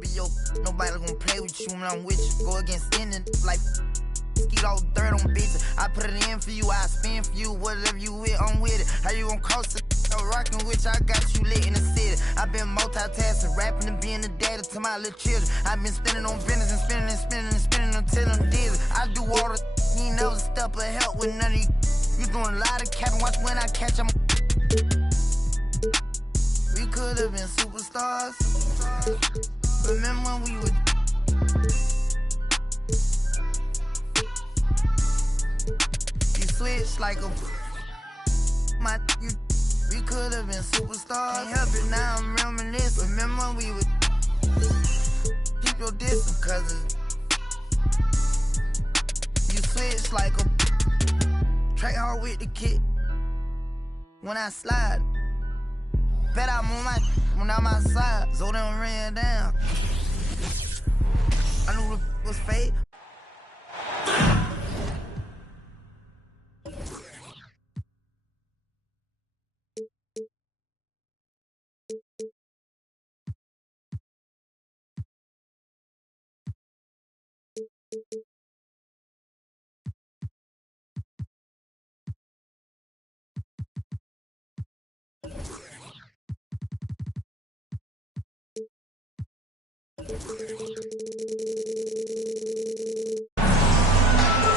Be your nobody gonna play with you when I'm with you. Go against ending like skeet all third on bitches. I put it in for you, I spin for you. Whatever you with, I'm with it. How you gon' coast it? Rockin' with you, I got you lit in the city. I been multitasking, rapping and being the daddy to my little children. I been spending on business and spending and spending and spending until I'm dizzy. I do all the you ain't never step or help with none of you. You doing a lot of capping, watch when I catch them. We could have been superstars. Remember when we were. You switch like a. My you. We could have been superstars. Can't help it now, I'm reminiscing. Remember when we would. Keep your distance, cause you switch like a. Track hard with the kick. When I slide. Bet I'm on my when I'm outside, so them ran down. I knew the was fake.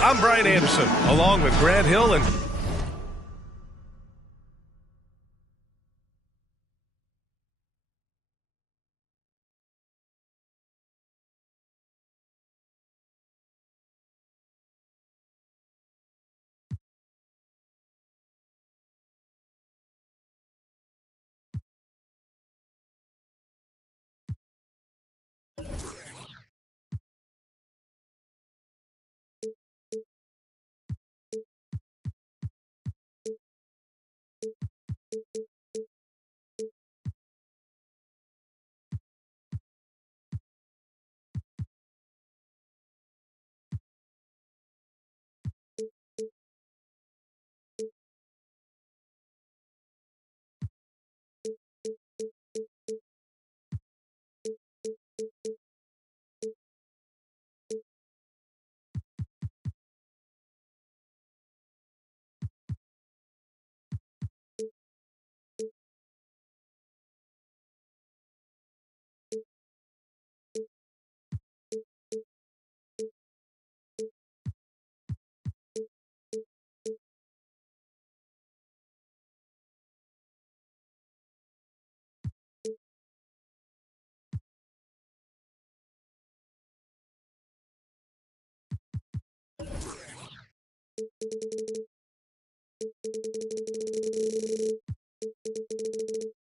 I'm Brian Anderson, along with Grant Hill and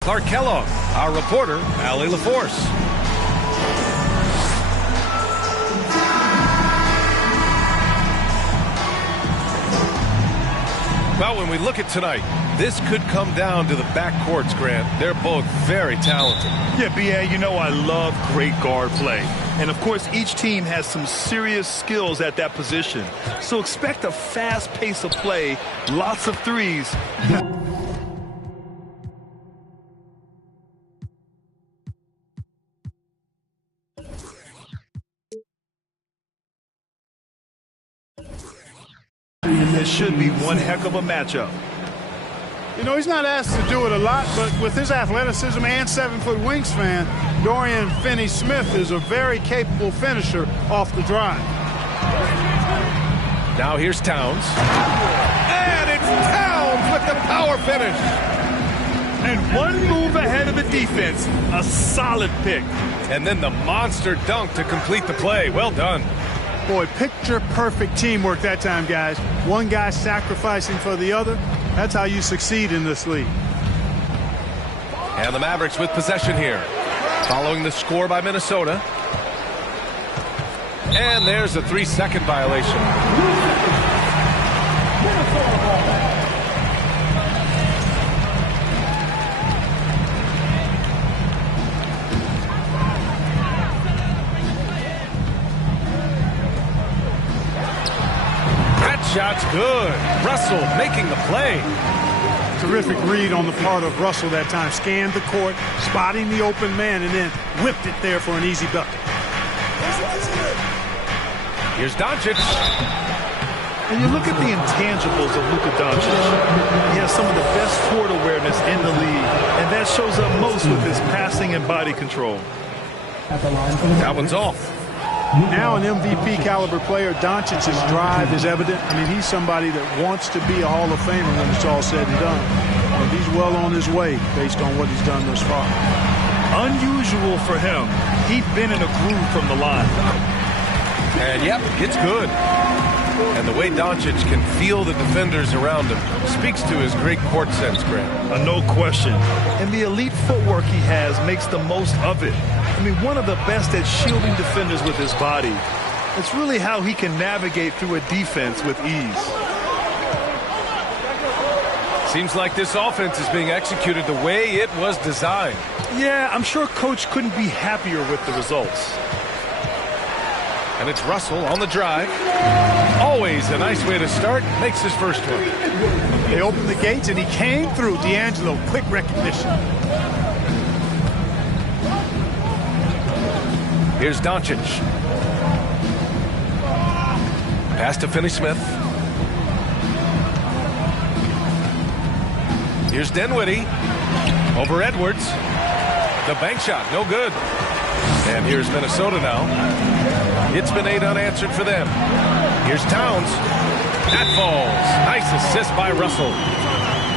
Clark Kellogg, our reporter, Allie LaForce. Well, when we look at tonight, this could come down to the backcourts, Grant. They're both very talented. Yeah, B.A., you know I love great guard play. And, of course, each team has some serious skills at that position. So expect a fast pace of play, lots of threes. And this should be one heck of a matchup. You know, he's not asked to do it a lot, but with his athleticism and 7-foot wingspan, Dorian Finney-Smith is a very capable finisher off the drive. Now here's Towns. And it's Towns with the power finish. And one move ahead of the defense. A solid pick. And then the monster dunk to complete the play. Well done. Boy, picture-perfect teamwork that time, guys. One guy sacrificing for the other. That's how you succeed in this league. And the Mavericks with possession here. Following the score by Minnesota. And there's a 3-second violation. Shot's good. Russell making the play. Terrific read on the part of Russell that time. Scanned the court, spotting the open man, and then whipped it there for an easy bucket. Here's Doncic. And you look at the intangibles of Luka Doncic. He has some of the best court awareness in the league, and that shows up most with his passing and body control. That one's off. Now an MVP caliber player, Doncic's drive is evident. I mean, he's somebody that wants to be a Hall of Famer when it's all said and done. And he's well on his way based on what he's done thus far. Unusual for him. He'd been in a groove from the line. And yep, it's good. And the way Doncic can feel the defenders around him speaks to his great court sense, Grant. No question. And the elite footwork he has makes the most of it. I mean, one of the best at shielding defenders with his body. It's really how he can navigate through a defense with ease. Seems like this offense is being executed the way it was designed. Yeah, I'm sure Coach couldn't be happier with the results. And it's Russell on the drive. Always a nice way to start. Makes his first one. They opened the gates and he came through. D'Angelo, quick recognition. Here's Doncic. Pass to Finney-Smith. Here's Dinwiddie. Over Edwards. The bank shot, no good. And here's Minnesota now. It's been 8 unanswered for them. Here's Towns. That falls. Nice assist by Russell.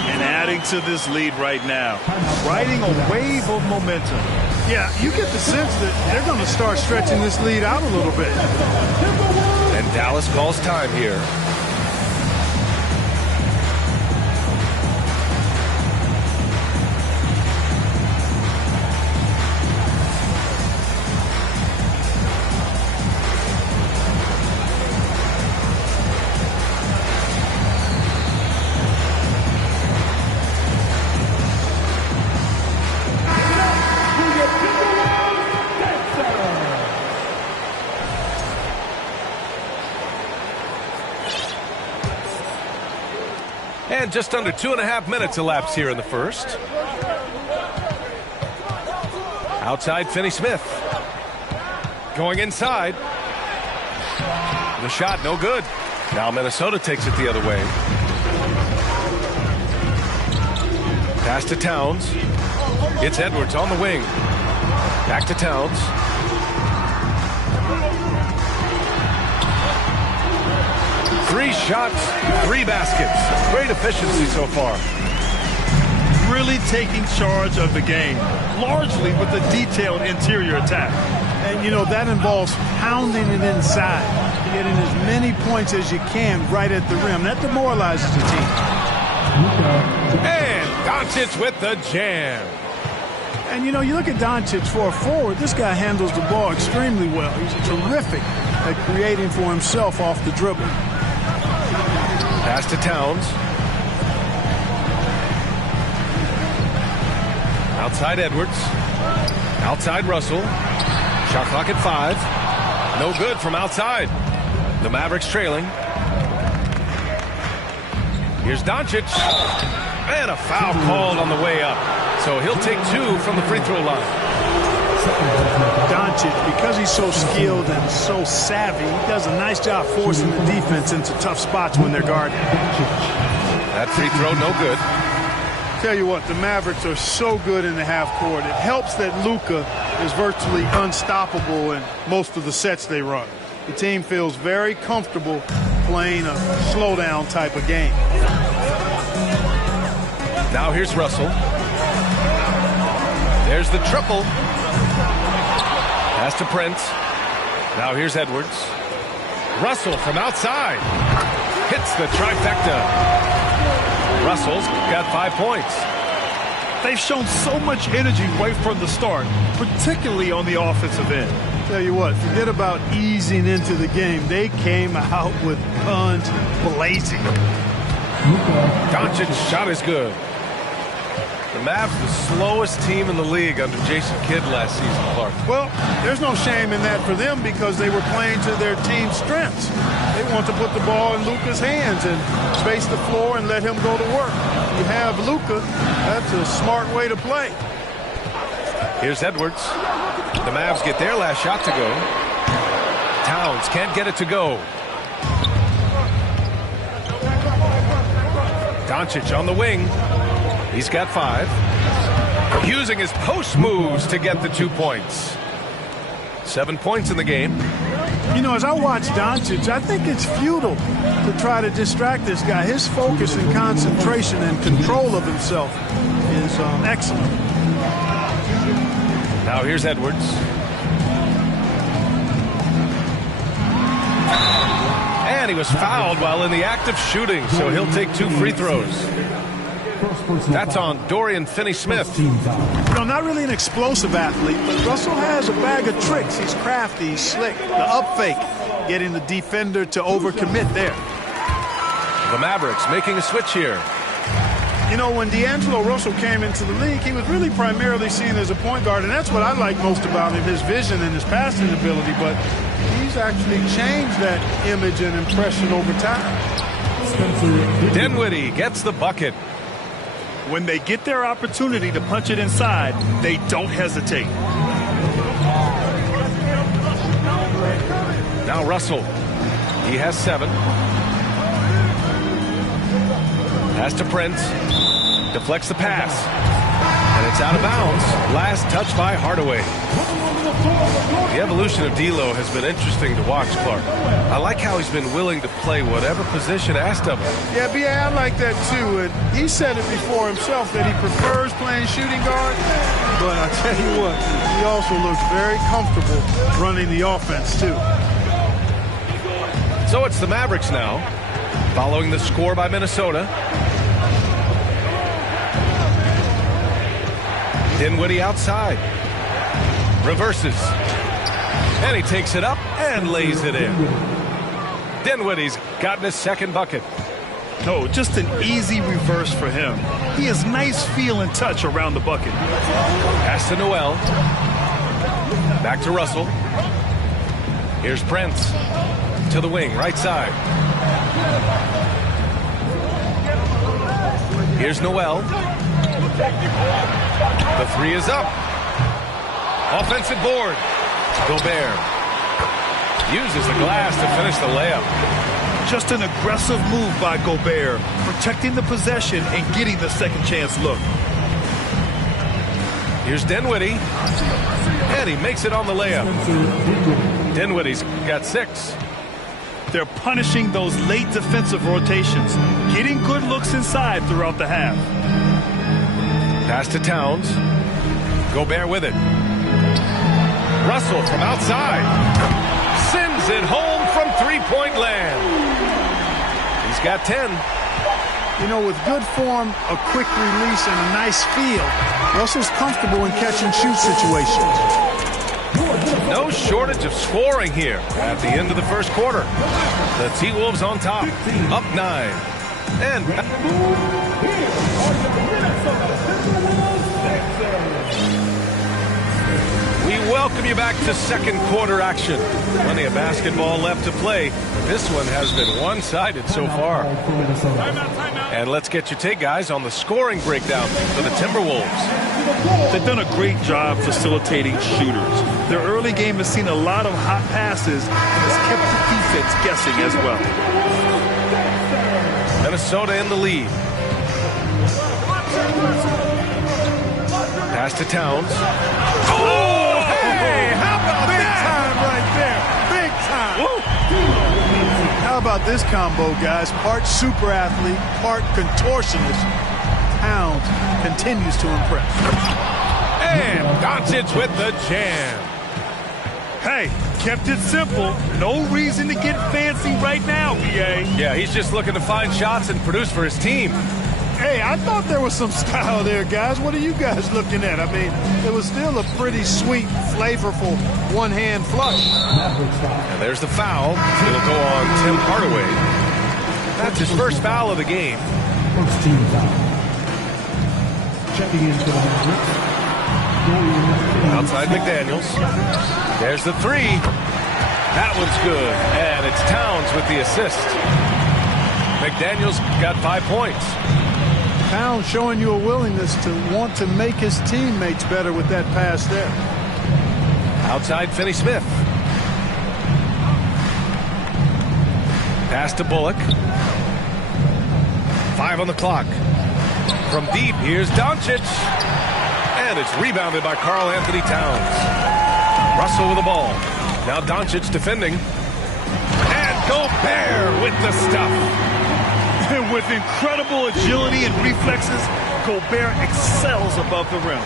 And adding to this lead right now. Riding a wave of momentum. Yeah, you get the sense that they're going to start stretching this lead out a little bit. And Dallas calls time here. And just under 2.5 minutes elapsed here in the first. Outside Finney-Smith. Going inside. The shot no good. Now Minnesota takes it the other way. Pass to Towns. It's Edwards on the wing. Back to Towns. Three shots, 3 baskets. Great efficiency so far. Really taking charge of the game, largely with a detailed interior attack. And, you know, that involves pounding it inside, getting as many points as you can right at the rim. That demoralizes the team. And Doncic with the jam. And, you know, you look at Doncic for a forward, this guy handles the ball extremely well. He's terrific at creating for himself off the dribble. Pass to Towns. Outside Edwards. Outside Russell. Shot clock at 5. No good from outside. The Mavericks trailing. Here's Doncic. And a foul called on the way up. So he'll take 2 from the free throw line. Doncic, because he's so skilled and so savvy, he does a nice job forcing the defense into tough spots when they're guarding. That free throw no good. Tell you what, the Mavericks are so good in the half court. It helps that Luka is virtually unstoppable in most of the sets they run. The team feels very comfortable playing a slowdown type of game. Now here's Russell. There's the triple. Pass to Prince. Now here's Edwards. Russell from outside. Hits the trifecta. Russell's got 5 points. They've shown so much energy right from the start, particularly on the offensive end. Tell you what, forget about easing into the game. They came out with guns blazing. Doncic's shot is good. The Mavs, the slowest team in the league under Jason Kidd last season, Clark. Well, there's no shame in that for them because they were playing to their team's strengths. They want to put the ball in Luka's hands and space the floor and let him go to work. you have Luka, that's a smart way to play. Here's Edwards. The Mavs get their last shot to go. Towns can't get it to go. Doncic on the wing. He's got 5. Using his post moves to get the 2 points. 7 points in the game. You know, as I watch Doncic, I think it's futile to try to distract this guy. His focus and concentration and control of himself is excellent. Now here's Edwards. And he was fouled while in the act of shooting, so he'll take 2 free throws. That's on Dorian Finney-Smith. You know, not really an explosive athlete, but Russell has a bag of tricks. He's crafty, he's slick. The up fake, getting the defender to overcommit there. The Mavericks making a switch here. You know, when D'Angelo Russell came into the league, he was really primarily seen as a point guard, and that's what I like most about him, his vision and his passing ability, but he's actually changed that image and impression over time. Dinwiddie gets the bucket. When they get their opportunity to punch it inside, they don't hesitate. Now Russell. He has 7. Pass to Prince. Deflects the pass. And it's out of bounds. Last touch by Hardaway. The evolution of D'Lo has been interesting to watch, Clark. I like how he's been willing to play whatever position asked of him. Yeah, B.A., I like that too. And he said it before himself that he prefers playing shooting guard. But I tell you what, he also looks very comfortable running the offense too. So it's the Mavericks now, following the score by Minnesota. Dinwiddie outside. Reverses. And he takes it up and lays it in. Dinwiddie's gotten his second bucket. No, just an easy reverse for him. He has nice feel and touch around the bucket. Pass to Noel. Back to Russell. Here's Prince. To the wing, right side. Here's Noel. The 3 is up. Offensive board. Gobert uses the glass to finish the layup. Just an aggressive move by Gobert, protecting the possession and getting the second chance look. Here's Dinwiddie. And he makes it on the layup. Dinwiddie's got 6. They're punishing those late defensive rotations, getting good looks inside throughout the half. Pass to Towns. Gobert with it. Russell from outside. Sends it home from three-point land. He's got 10. You know, with good form, a quick release, and a nice feel, Russell's comfortable in catch-and-shoot situations. No shortage of scoring here at the end of the first quarter. The T-Wolves on top, up 9. And we welcome you back to second quarter action. Plenty of basketball left to play. This one has been one-sided so far. And let's get your take, guys, on the scoring breakdown for the Timberwolves. They've done a great job facilitating shooters. Their early game has seen a lot of hot passes and has kept the defense guessing as well. Minnesota in the lead. Pass to Towns. Oh, hey, how about Big that? time right there. Big time. How about this combo, guys? Part super athlete, part contortionist. Towns continues to impress. And Doncic with the jam. Hey, kept it simple. No reason to get fancy right now, B.A. Yeah, he's just looking to find shots and produce for his team. Hey, I thought there was some style there, guys. What are you guys looking at? I mean, it was still a pretty sweet, flavorful one-hand flush. And there's the foul. It'll go on Tim Hardaway. That's his first foul of the game. First team foul. Checking in for the Mavericks. Outside McDaniels. There's the 3. That one's good. And it's Towns with the assist. McDaniels got 5 points. Pound showing you a willingness to want to make his teammates better with that pass there. Outside Finney Smith. Pass to Bullock. 5 on the clock. From deep, here's Doncic. And it's rebounded by Karl Anthony Towns. Russell with the ball. Now Doncic defending. And Gobert with the stuff. And with incredible agility and reflexes, Gobert excels above the rim.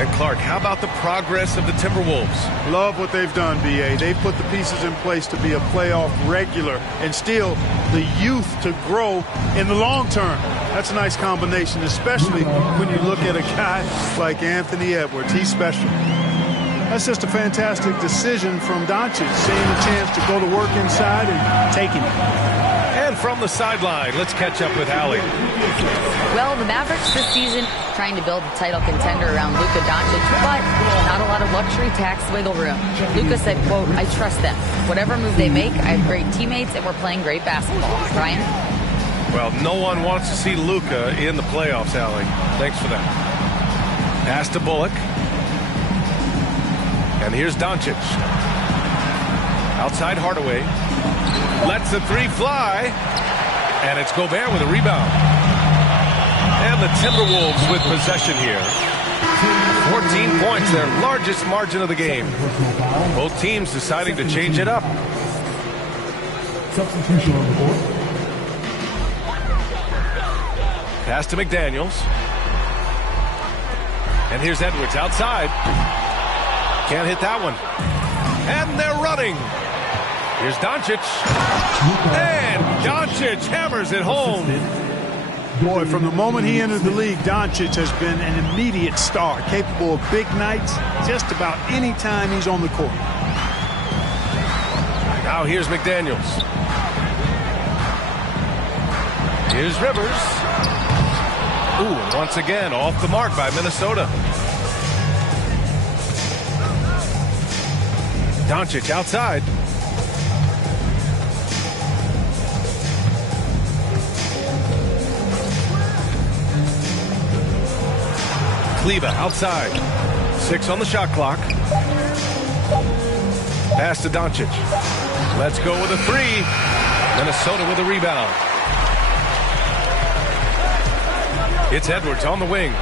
And Clark, how about the progress of the Timberwolves? Love what they've done, B.A. They've put the pieces in place to be a playoff regular and still the youth to grow in the long term. That's a nice combination, especially when you look at a guy like Anthony Edwards. He's special. That's just a fantastic decision from Doncic, seeing a chance to go to work inside and taking it. And from the sideline, let's catch up with Allie. Well, the Mavericks this season trying to build a title contender around Luka Doncic, but not a lot of luxury tax wiggle room. Luka said, quote, "I trust them. Whatever move they make, I have great teammates and we're playing great basketball." Brian? Well, no one wants to see Luka in the playoffs, Allie. Thanks for that. Pass to Bullock. And here's Doncic. Outside Hardaway. Lets the three fly. And it's Gobert with a rebound. And the Timberwolves with possession here. 14 points, their largest margin of the game. Both teams deciding to change it up. Substitution on the board. Pass to McDaniels. And here's Edwards outside. Can't hit that one. And they're running. Here's Doncic. And Doncic hammers it home. Boy, from the moment he entered the league, Doncic has been an immediate star, capable of big nights just about any time he's on the court. Now here's McDaniels. Here's Rivers. Ooh, and once again, off the mark by Minnesota. Doncic outside. Kleba outside. 6 on the shot clock. Pass to Doncic. Let's go with a 3. Minnesota with a rebound. It's Edwards on the wing.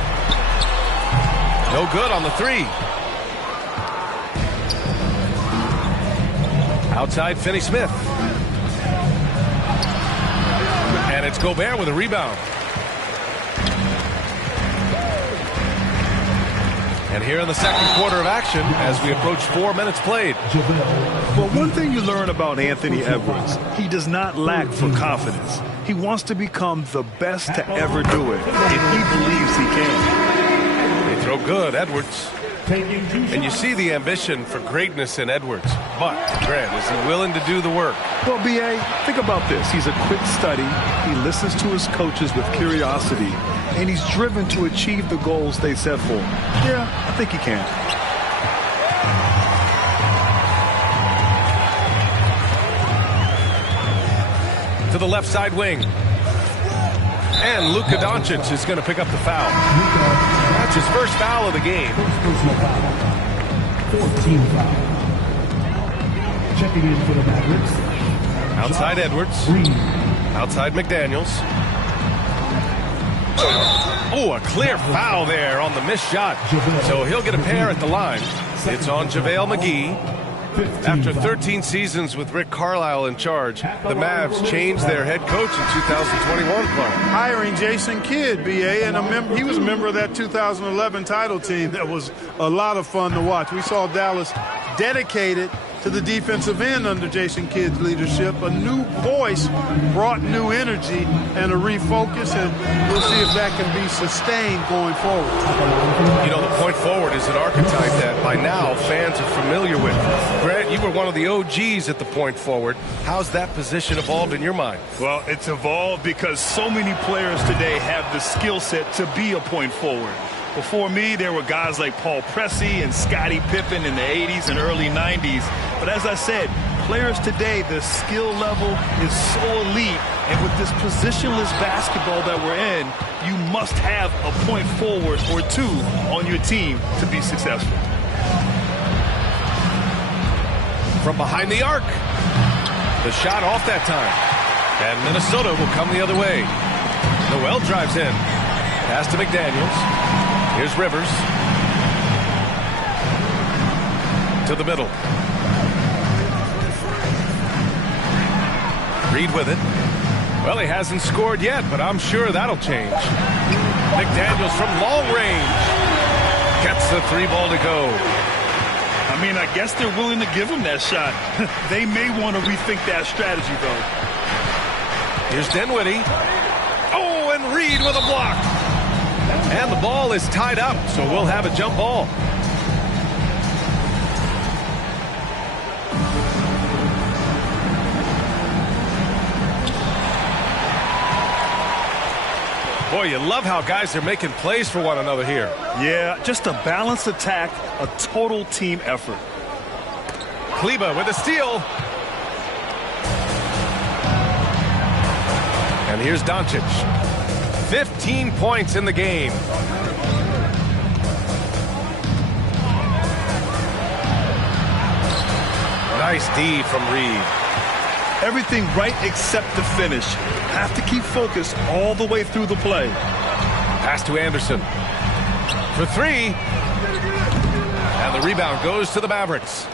No good on the 3. Outside Finney Smith. And it's Gobert with a rebound. And here in the second quarter of action as we approach 4 minutes played. Well, one thing you learn about Anthony Edwards, he does not lack for confidence. He wants to become the best to ever do it, and he believes he can. They throw good, Edwards. And you see the ambition for greatness in Edwards. But, Grant, is he willing to do the work? Well, B.A., think about this. He's a quick study. He listens to his coaches with curiosity, and he's driven to achieve the goals they set for him. Yeah, I think he can. To the left side wing. And Luka Doncic is going to pick up the foul. That's his first foul of the game. Personal foul. 14 foul. Checking in for the Mavericks. Outside Edwards. Outside McDaniels. Oh, a clear foul there on the missed shot. So he'll get a pair at the line. It's on JaVale McGee. After 13 seasons with Rick Carlisle in charge, the Mavs changed their head coach in 2021, Clark. Hiring Jason Kidd, B.A., and he was a member of that 2011 title team. That was a lot of fun to watch. We saw Dallas dedicated to the defensive end under Jason Kidd's leadership. A new voice brought new energy and a refocus, and we'll see if that can be sustained going forward. You know, the point forward is an archetype that by now fans are familiar with. Grant, you were one of the OGs at the point forward. How's that position evolved in your mind? Well, it's evolved because so many players today have the skill set to be a point forward. Before me, there were guys like Paul Pressey and Scottie Pippen in the 80s and early 90s. But as I said, Players today, the skill level is so elite, and with this positionless basketball that we're in, you must have a point forward or two on your team to be successful. From behind the arc. The shot off that time. And Minnesota will come the other way. Noel drives in. Pass to McDaniels. Here's Rivers. To the middle. Reed with it. Well, he hasn't scored yet, but I'm sure that'll change. McDaniels from long range. Gets the 3-ball to go. I mean, I guess they're willing to give him that shot. They may want to rethink that strategy, though. Here's Dinwiddie. Oh, and Reed with a block. And the ball is tied up, so we'll have a jump ball. Boy, you love how guys are making plays for one another here. Yeah, just a balanced attack, a total team effort. Kleba with a steal. And here's Doncic. 15 points in the game. Nice D from Reed. Everything right except the finish. Have to keep focused all the way through the play. Pass to Anderson. For 3. And the rebound goes to the Mavericks.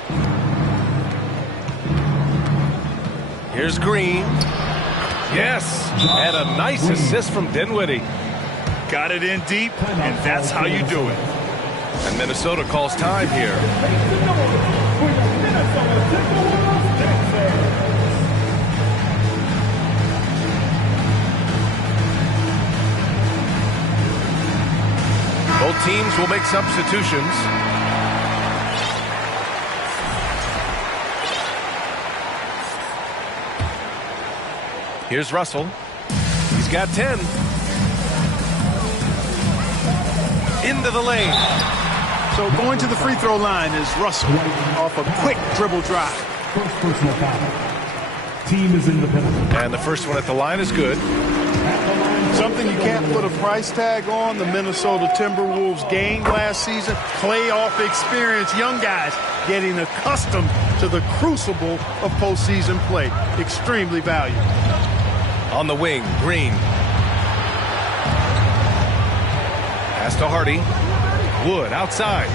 Here's Green. Yes. And a nice assist from Dinwiddie. Got it in deep, and that's how you do it. And Minnesota calls time here. Both teams will make substitutions. Here's Russell. He's got 10. Into the lane. So going to the free throw line is Russell off a quick dribble drive. First personal foul. Team is in the penalty. And the first one at the line is good. Something you can't put a price tag on, the Minnesota Timberwolves gained last season. Playoff experience, young guys getting accustomed to the crucible of postseason play. Extremely valuable. On the wing, Green. Pass to Hardy. Wood outside.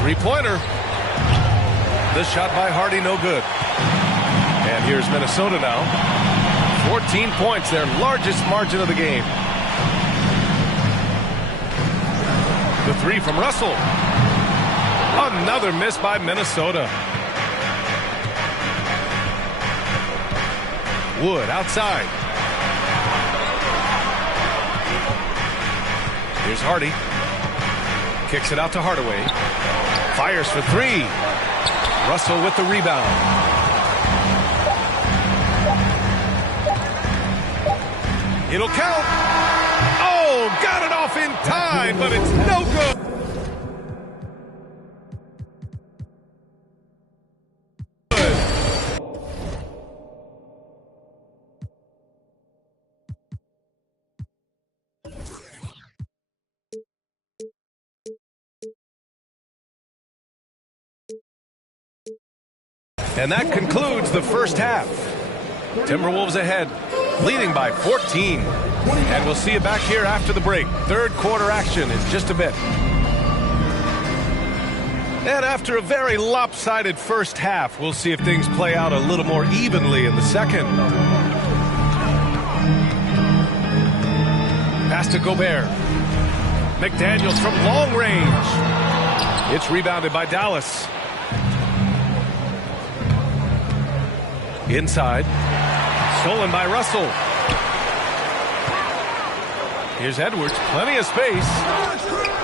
3-pointer. The shot by Hardy, no good. And here's Minnesota now. 14 points, their largest margin of the game. The 3 from Russell. Another miss by Minnesota. Wood outside. Here's Hardy. Kicks it out to Hardaway. Fires for 3. Russell with the rebound. It'll count. Oh, got it off in time, but it's no good. And that concludes the first half. Timberwolves ahead, leading by 14. And we'll see you back here after the break. Third quarter action in just a bit. And after a very lopsided first half, we'll see if things play out a little more evenly in the second. Pass to Gobert. McDaniels from long range. It's rebounded by Dallas. Inside. Stolen by Russell. Here's Edwards. Plenty of space.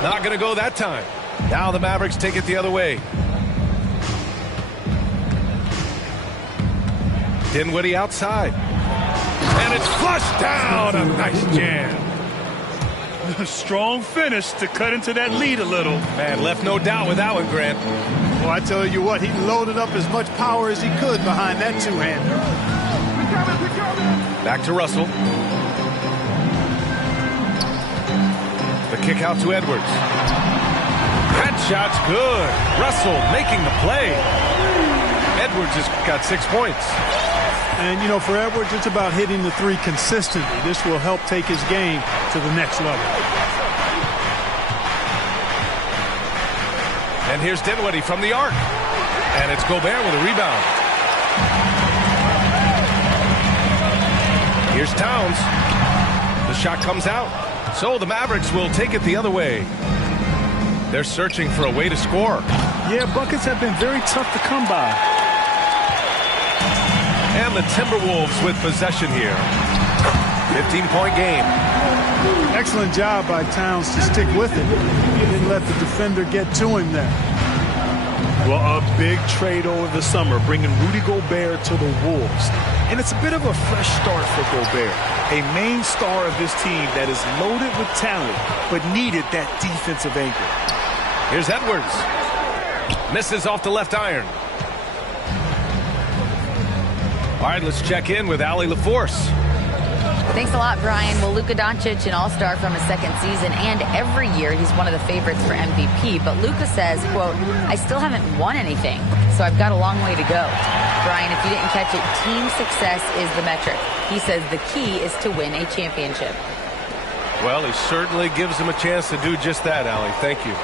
Not going to go that time. Now the Mavericks take it the other way. Dinwiddie outside. And it's flushed down. A nice jam. Strong finish to cut into that lead a little. Man, left no doubt with that one, Grant. Well, I tell you what, he loaded up as much power as he could behind that two-hander. Back to Russell. The kick out to Edwards. That shot's good. Russell making the play. Edwards has got 6 points. And, you know, for Edwards, it's about hitting the three consistently. This will help take his game to the next level. And here's Dinwiddie from the arc. And it's Gobert with a rebound. Here's Towns. The shot comes out. So the Mavericks will take it the other way. They're searching for a way to score. Yeah, buckets have been very tough to come by. And the Timberwolves with possession here. 15-point game. Excellent job by Towns to stick with it. He didn't let the defender get to him there. Well, a big trade over the summer, bringing Rudy Gobert to the Wolves. And it's a bit of a fresh start for Gobert, a main star of this team that is loaded with talent, but needed that defensive anchor. Here's Edwards. Misses off the left iron. All right, let's check in with Allie LaForce. Thanks a lot, Brian. Well, Luka Doncic, an all-star from his second season, and every year he's one of the favorites for MVP. But Luka says, quote, I still haven't won anything, so I've got a long way to go. Brian, if you didn't catch it, team success is the metric. He says the key is to win a championship. Well, he certainly gives him a chance to do just that, Allie. Thank you.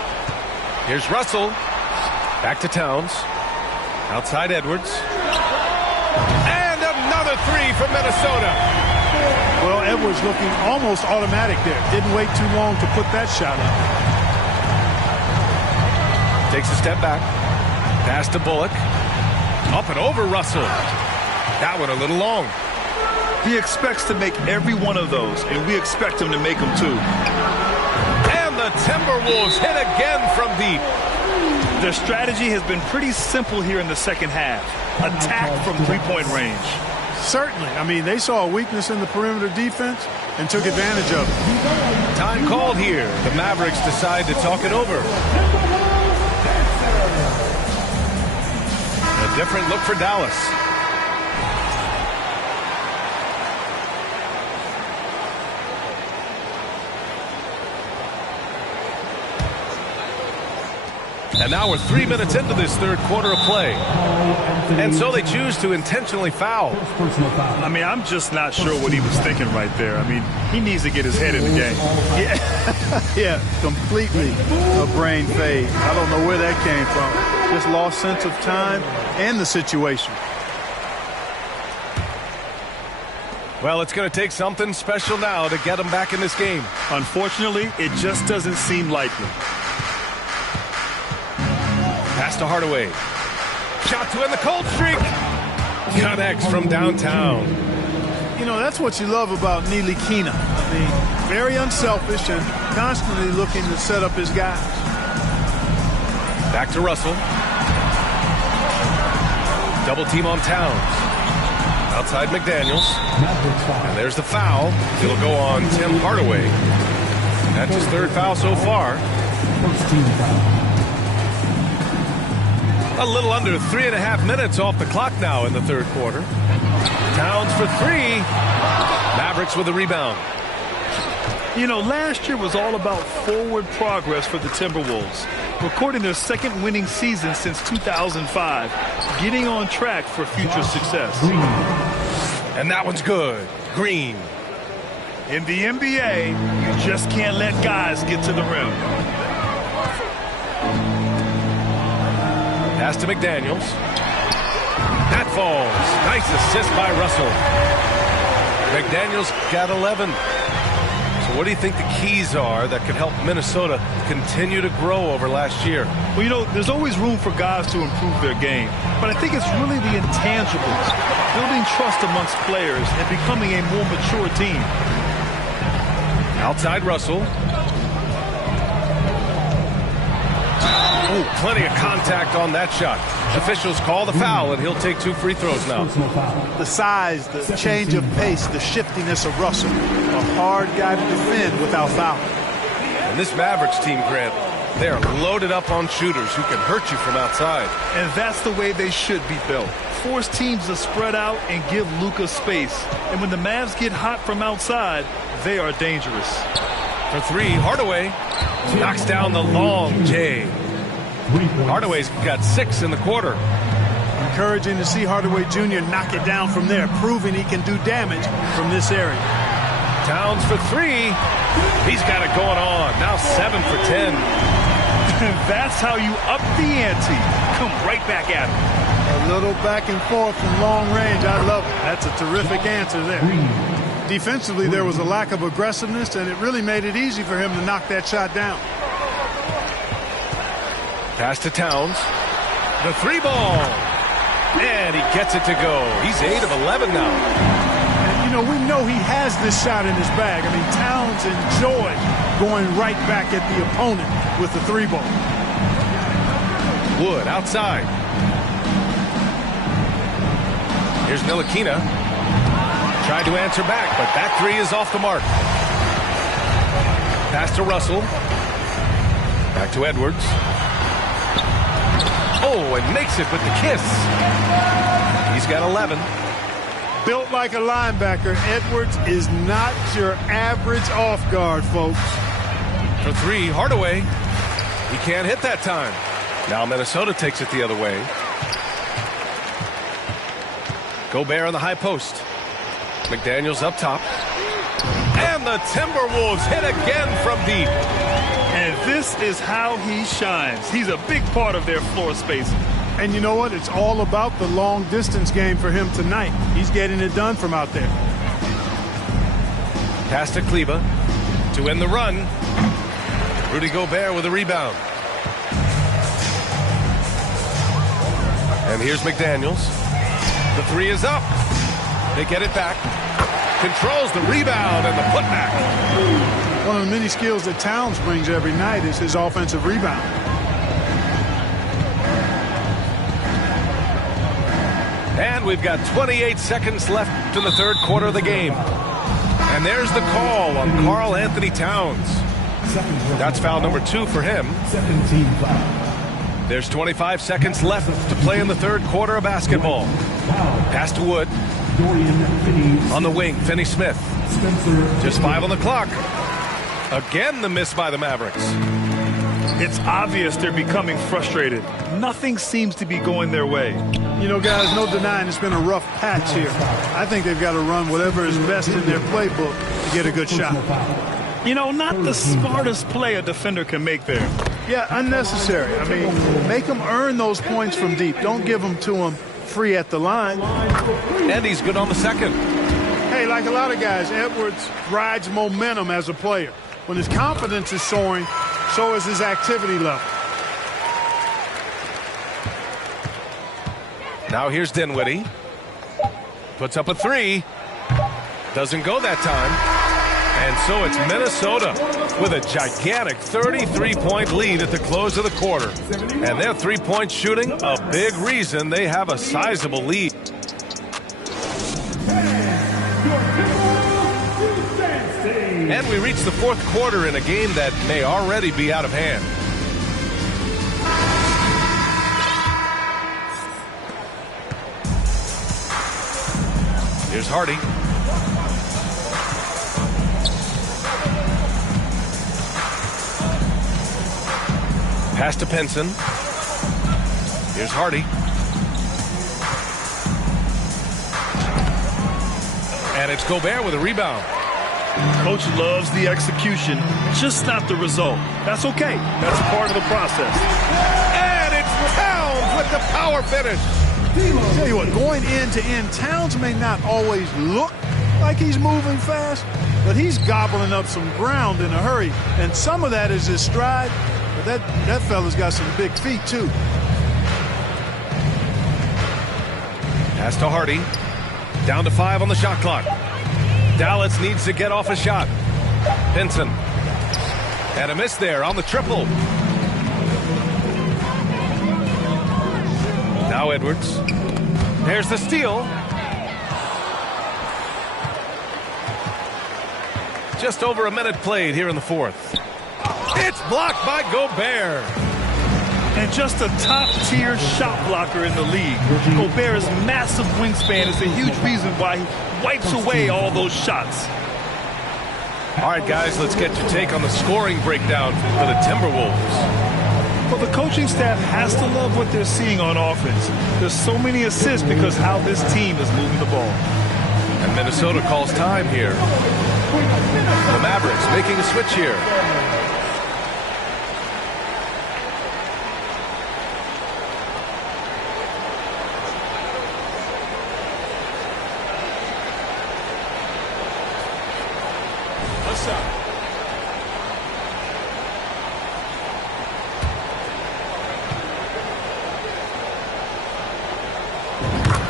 Here's Russell. Back to Towns. Outside Edwards. And another three from Minnesota. Well, Edwards looking almost automatic there. Didn't wait too long to put that shot up. Takes a step back. Pass to Bullock. Up and over Russell. That one a little long. He expects to make every one of those, and we expect him to make them too. And the Timberwolves hit again from deep. Their strategy has been pretty simple here in the second half. Attack from three-point range. Certainly. I mean, they saw a weakness in the perimeter defense and took advantage of it. Time called here. The Mavericks decide to talk it over. A different look for Dallas. And now we're 3 minutes into this third quarter of play. And so they choose to intentionally foul. I mean, I'm just not sure what he was thinking right there. I mean, he needs to get his head in the game. Yeah, completely a brain fade. I don't know where that came from. Just lost sense of time and the situation. Well, it's going to take something special now to get them back in this game. Unfortunately, it just doesn't seem likely. Pass to Hardaway. Shot to end the cold streak. Connects from downtown. You know, that's what you love about Neely Keena. I mean, very unselfish and constantly looking to set up his guys. Back to Russell. Double team on Towns. Outside McDaniels. And there's the foul. It'll go on Tim Hardaway. That's his third foul so far. First team foul. A little under 3.5 minutes off the clock now in the third quarter. Towns for three. Mavericks with a rebound. You know, last year was all about forward progress for the Timberwolves, recording their second winning season since 2005, getting on track for future success. And that one's good. Green. In the NBA, you just can't let guys get to the rim. Pass to McDaniels. That falls. Nice assist by Russell. McDaniels got 11. So what do you think the keys are that could help Minnesota continue to grow over last year? Well, you know, there's always room for guys to improve their game. But I think it's really the intangibles, building trust amongst players and becoming a more mature team. Outside Russell. Ooh, plenty of contact on that shot. Officials call the foul, and he'll take 2 free throws now. The size, the change of pace, the shiftiness of Russell. A hard guy to defend without fouling. And this Mavericks team, Grant, they are loaded up on shooters who can hurt you from outside. And that's the way they should be built. Force teams to spread out and give Luka space. And when the Mavs get hot from outside, they are dangerous. For three, Hardaway knocks down the long J. Hardaway's got 6 in the quarter. Encouraging to see Hardaway Jr. knock it down from there, proving he can do damage from this area. Towns for 3. He's got it going on. Now 7 for 10. That's how you up the ante. Come right back at him. A little back and forth from long range. I love it. That's a terrific answer there. Defensively, there was a lack of aggressiveness, and it really made it easy for him to knock that shot down. Pass to Towns. The 3-ball. And he gets it to go. He's 8 of 11 now. And, you know, we know he has this shot in his bag. I mean, Towns enjoys going right back at the opponent with the 3-ball. Wood outside. Here's Ntilikina. Tried to answer back, but that 3 is off the mark. Pass to Russell. Back to Edwards. Oh, and makes it with the kiss. He's got 11. Built like a linebacker, Edwards is not your average off guard, folks. For 3, Hardaway. He can't hit that time. Now Minnesota takes it the other way. Gobert on the high post. McDaniels up top. And the Timberwolves hit again from deep. And this is how he shines. He's a big part of their floor space. And you know what? It's all about the long distance game for him tonight. He's getting it done from out there. Pass to Kleba to end the run. Rudy Gobert with a rebound. And here's McDaniels. The 3 is up. They get it back. Controls the rebound and the putback. One of the many skills that Towns brings every night is his offensive rebound. And we've got 28 seconds left in the third quarter of the game. And there's the call on Karl Anthony Towns. That's foul number 2 for him. There's 25 seconds left to play in the third quarter of basketball. Pass to Wood. On the wing, Finney-Smith. Just 5 on the clock. Again, the miss by the Mavericks. It's obvious they're becoming frustrated. Nothing seems to be going their way. You know, guys, no denying it's been a rough patch here. I think they've got to run whatever is best in their playbook to get a good shot. You know, not the smartest play a defender can make there. Yeah, unnecessary. I mean, make them earn those points from deep. Don't give them to them free at the line. And he's good on the second. Hey, like a lot of guys, Edwards rides momentum as a player. When his confidence is soaring, so is his activity level. Now here's Dinwiddie. Puts up a 3. Doesn't go that time. And so it's Minnesota with a gigantic 33-point lead at the close of the quarter. And their three-point shooting, a big reason they have a sizable lead. And we reach the fourth quarter in a game that may already be out of hand. Here's Hardy. Pass to Pinson. Here's Hardy. And it's Gobert with a rebound. Coach loves the execution, just not the result. That's okay. That's part of the process. And it's Towns with the power finish. Tell you what, going end to end, Towns may not always look like he's moving fast, but he's gobbling up some ground in a hurry. And some of that is his stride, but that fella's got some big feet too. Pass to Hardy. Down to 5 on the shot clock. Dallas needs to get off a shot. Pinson. And a miss there on the triple. Now Edwards. There's the steal. Just over a minute played here in the fourth. It's blocked by Gobert. And just a top-tier shot blocker in the league. Gobert's massive wingspan is a huge reason why he wipes away all those shots. All right, guys, let's get your take on the scoring breakdown for the Timberwolves. Well, the coaching staff has to love what they're seeing on offense. There's so many assists because how this team is moving the ball. And Minnesota calls time here. The Mavericks making a switch here.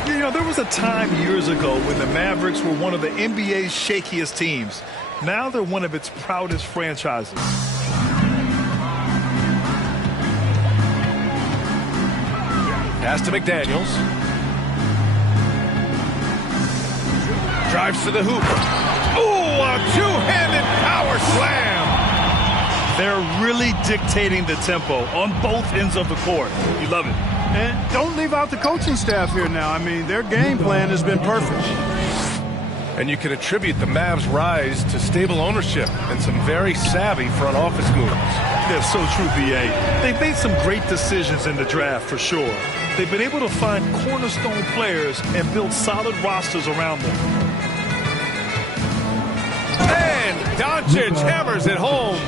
You know, there was a time years ago when the Mavericks were one of the NBA's shakiest teams. Now they're one of its proudest franchises. Pass to McDaniels. Drives to the hoop. Ooh, a two-handed power slam. They're really dictating the tempo on both ends of the court. You love it. And don't leave out the coaching staff here now. I mean, their game plan has been perfect. And you can attribute the Mavs' rise to stable ownership and some very savvy front office moves. That's so true, B.A. They've made some great decisions in the draft, for sure. They've been able to find cornerstone players and build solid rosters around them. And Doncic hammers it home.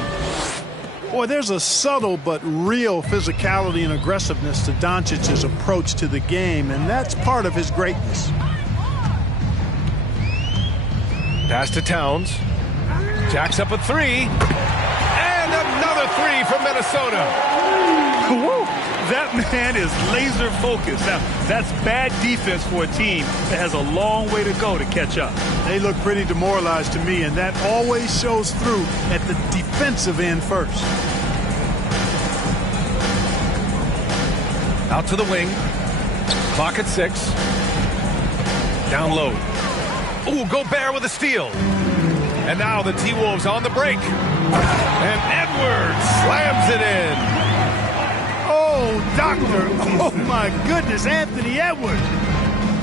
Boy, there's a subtle but real physicality and aggressiveness to Doncic's approach to the game, and that's part of his greatness. Pass to Towns. Jacks up a three. And another three from Minnesota. Woo! That man is laser focused. Now, that's bad defense for a team that has a long way to go to catch up. They look pretty demoralized to me, and that always shows through at the defensive end first. Out to the wing. Clock at 6. Down low. Ooh, Gobert with a steal. And now the T-Wolves on the break. And Edwards slams it in. Oh, doctor. Oh, my goodness. Anthony Edwards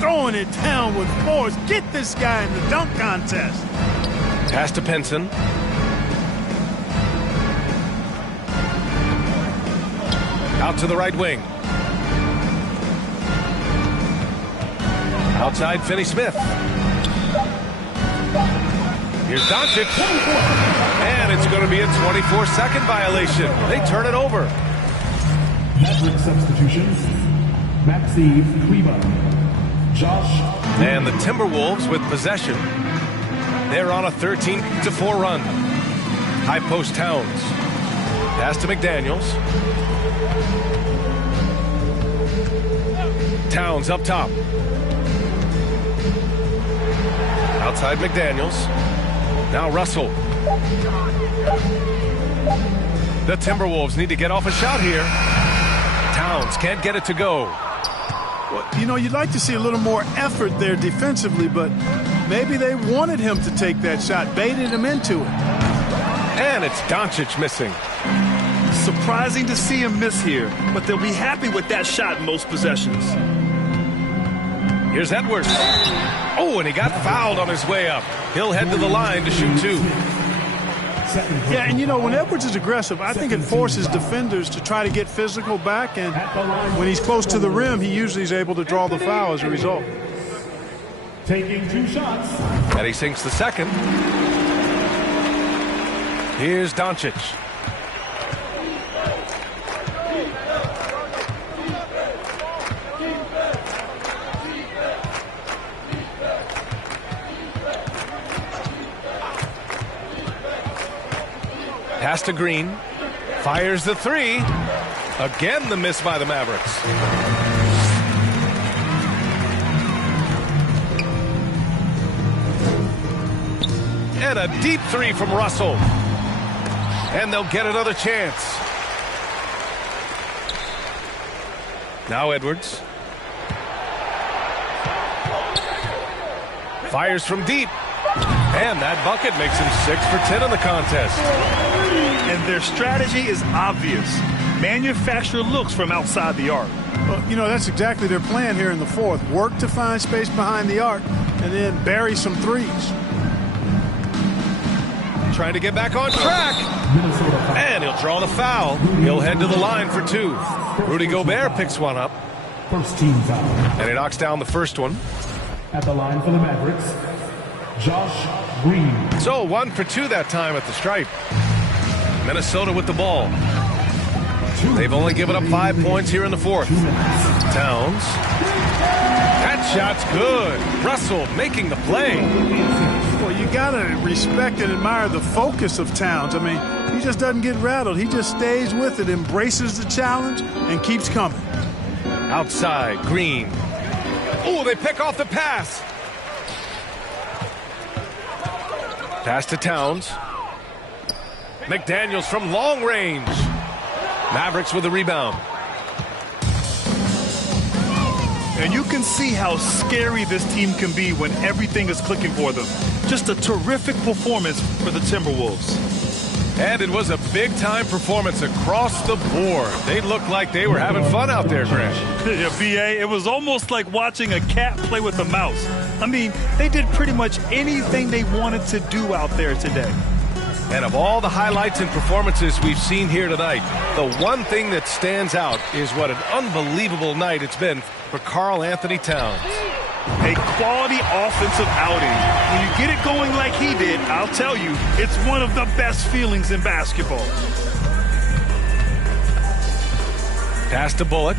throwing it down with force. Get this guy in the dunk contest. Pass to Pinson. Out to the right wing. Outside, Finney-Smith. Here's Doncic. And it's going to be a 24-second violation. They turn it over. Maverick substitutions. Maxi Kleba. Josh. And the Timberwolves with possession. They're on a 13-4 run. High post Towns. Pass to McDaniels. Towns up top. Outside McDaniels. Now Russell. The Timberwolves need to get off a shot here. Towns can't get it to go. Well, you know, you'd like to see a little more effort there defensively, but maybe they wanted him to take that shot, baited him into it. And it's Doncic missing. Surprising to see him miss here, but they'll be happy with that shot in most possessions. Here's Edwards. Oh, and he got fouled on his way up. He'll head to the line to shoot 2. Yeah, and you know, when Edwards is aggressive, I think it forces defenders to try to get physical back, and when he's close to the rim, he usually is able to draw the foul as a result. Taking 2 shots. And he sinks the second. Here's Doncic. Pass to Green. Fires the 3. Again, the miss by the Mavericks. And a deep 3 from Russell. And they'll get another chance. Now Edwards. Fires from deep. And that bucket makes him 6 for 10 in the contest. And their strategy is obvious. Manufacture looks from outside the arc. Well, you know, that's exactly their plan here in the fourth. Work to find space behind the arc and then bury some threes. Trying to get back on track. And he'll draw the foul. He'll head to the line for two. Rudy Gobert picks one up. First team foul. And he knocks down the first one. At the line for the Mavericks, Josh Green. So 1 for 2 that time at the stripe. Minnesota with the ball. They've only given up 5 points here in the fourth. Towns. That shot's good. Russell making the play. Well, you got to respect and admire the focus of Towns. I mean, he just doesn't get rattled. He just stays with it, embraces the challenge, and keeps coming. Outside, Green. Oh, they pick off the pass. Pass to Towns. McDaniels from long range. Mavericks with the rebound. And you can see how scary this team can be when everything is clicking for them. Just a terrific performance for the Timberwolves. And it was a big-time performance across the board. They looked like they were having fun out there, Grant. Yeah, B.A., it was almost like watching a cat play with a mouse. I mean, they did pretty much anything they wanted to do out there today. And of all the highlights and performances we've seen here tonight, the one thing that stands out is what an unbelievable night it's been for Karl Anthony Towns. A quality offensive outing. When you get it going like he did, I'll tell you, it's one of the best feelings in basketball. Pass to Bullock.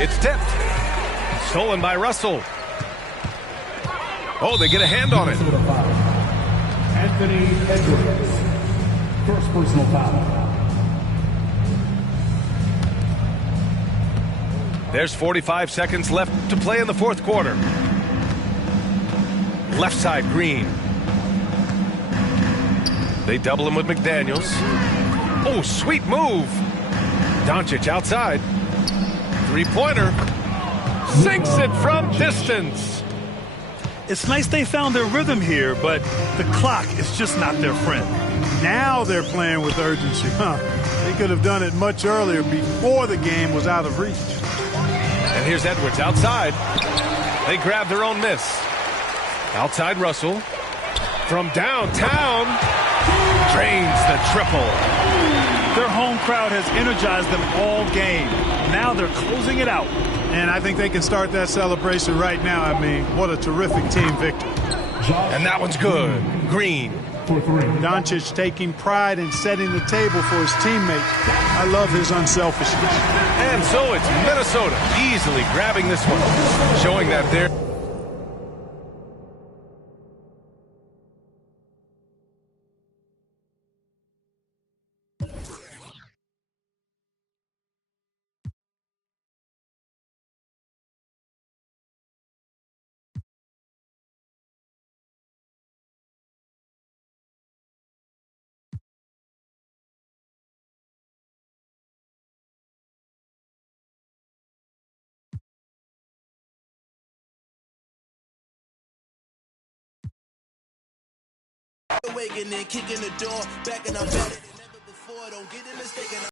It's tipped. Stolen by Russell. Oh, they get a hand on it. Anthony Edwards. First personal foul. There's 45 seconds left to play in the fourth quarter. Left side, Green. They double him with McDaniels. Oh, sweet move. Doncic outside. Three-pointer. Sinks it from distance. It's nice they found their rhythm here, but the clock is just not their friend. Now they're playing with urgency. They could have done it much earlier before the game was out of reach. And here's Edwards outside. They grab their own miss. Outside Russell. From downtown. Drains the triple. Their home crowd has energized them all game. Now they're closing it out. And I think they can start that celebration right now. I mean, what a terrific team victory. And that one's good. Green. Doncic taking pride in setting the table for his teammates. I love his unselfishness. And so it's Minnesota easily grabbing this one, showing that they're... Awakening, kicking the door, back and I'm better than ever before. Don't get it mistaken.